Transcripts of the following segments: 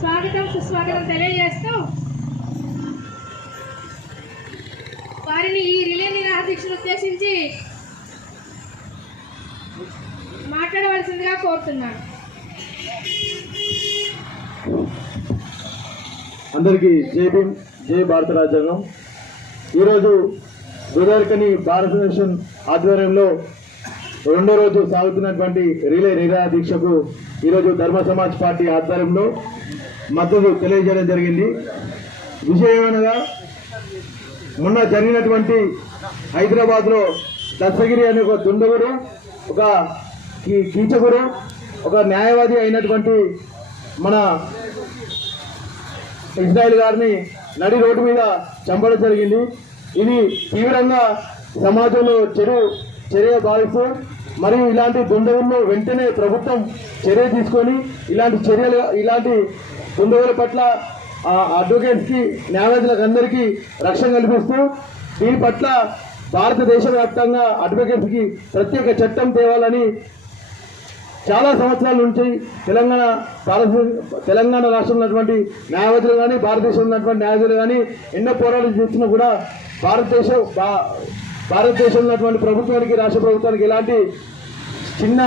స్వాగతం సుస్వాగతం తెలియజేస్తూ వారిని ఈ రిలే నిరాదీక్షను ఉద్దేశించి మాట్లాడవలసిందిగా కోరుతున్నాను. అందరికీ జై భీమ్, జై భారత రాజ్యాంగం. ఈరోజు గోదావరికని భారతదేశం ఆధ్వర్యంలో రెండో రోజు సాగుతున్నటువంటి రిలే నిరాదీక్షకు ఈరోజు ధర్మ సమాజ్ పార్టీ ఆధ్వర్యంలో మద్దతు తెలియజేయడం జరిగింది. విషయమనగా మొన్న జరిగినటువంటి హైదరాబాద్లో దస్తగిరి అనే ఒక దుండగుడు, ఒక కీచకుడు, ఒక న్యాయవాది అయినటువంటి మన ఇజ్రాయిల్ గారిని నడి రోడ్డు మీద చంపడం జరిగింది. ఇది తీవ్రంగా సమాజంలో చర్య భావిస్తూ మరియు ఇలాంటి దుండగులను వెంటనే ప్రభుత్వం చర్య తీసుకొని ఇలాంటి దుండగుల పట్ల అడ్వకేట్స్కి, న్యాయవాదులకు అందరికీ రక్షణ కల్పిస్తూ దీని పట్ల భారతదేశ వ్యాప్తంగా అడ్వకేట్స్కి ప్రత్యేక చట్టం తేవాలని చాలా సంవత్సరాల నుంచి తెలంగాణ రాష్ట్రంలో ఉన్నటువంటి న్యాయవాదులు కానీ, భారతదేశంలో ఉన్నటువంటి న్యాయవాదులు కానీ ఎన్నో పోరాటాలు చేసినా కూడా భారతదేశంలో ఉన్నటువంటి ప్రభుత్వానికి, రాష్ట్ర ప్రభుత్వానికి ఎలాంటి చిన్న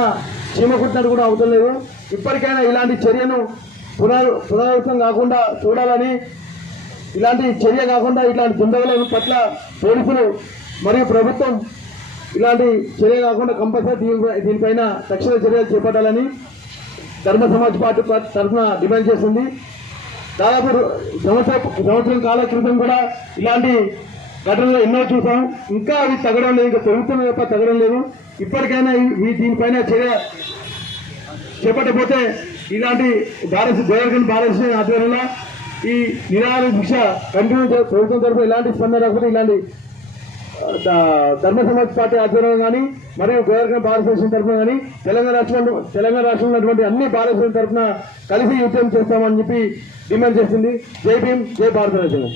చీమ కుట్టినట్టు కూడా అవుతలేదు. ఇప్పటికైనా ఇలాంటి చర్యను పునరావృతం కాకుండా చూడాలని, ఇలాంటి చర్య కాకుండా ఇలాంటి దుండగుల పట్ల పోలీసులు మరియు ప్రభుత్వం ఇలాంటి చర్య కాకుండా కంపల్సరీ దీనిపైన తక్షణ చర్యలు చేపట్టాలని ధర్మ సమాజ్ పార్టీ తరఫున డిమాండ్ చేస్తుంది. దాదాపు సంవత్సరం కాల క్రితం కూడా ఇలాంటి ఘటనలు ఎన్నో చూసాం. ఇంకా అవి తగ్గడం లేదు, ఇంకా పెరుగుతున్న తప్ప తగ్గడం లేదు. ఇప్పటికైనా దీనిపైన చర్య చేపట్టకపోతే ఇలాంటి గోదావరికని భారతదేశం ఆధ్వర్యంలో ఈ నిరాహార దీక్ష కంటిన్యూ ప్రభుత్వం తరఫున ఎలాంటి స్పందన రాకపోతే ఇలాంటి ధర్మ సమాజ్ పార్టీ ఆధ్వర్యంలో కానీ మరియు గోదావరికని భారతదేశం తరఫున కానీ తెలంగాణ రాష్ట్రంలో ఉన్నటువంటి అన్ని భారతదేశం తరఫున కలిసి యుద్ధం చేస్తామని చెప్పి డిమాండ్ చేస్తుంది. జై భీమ్, జై భారత రాజ్యాంగం.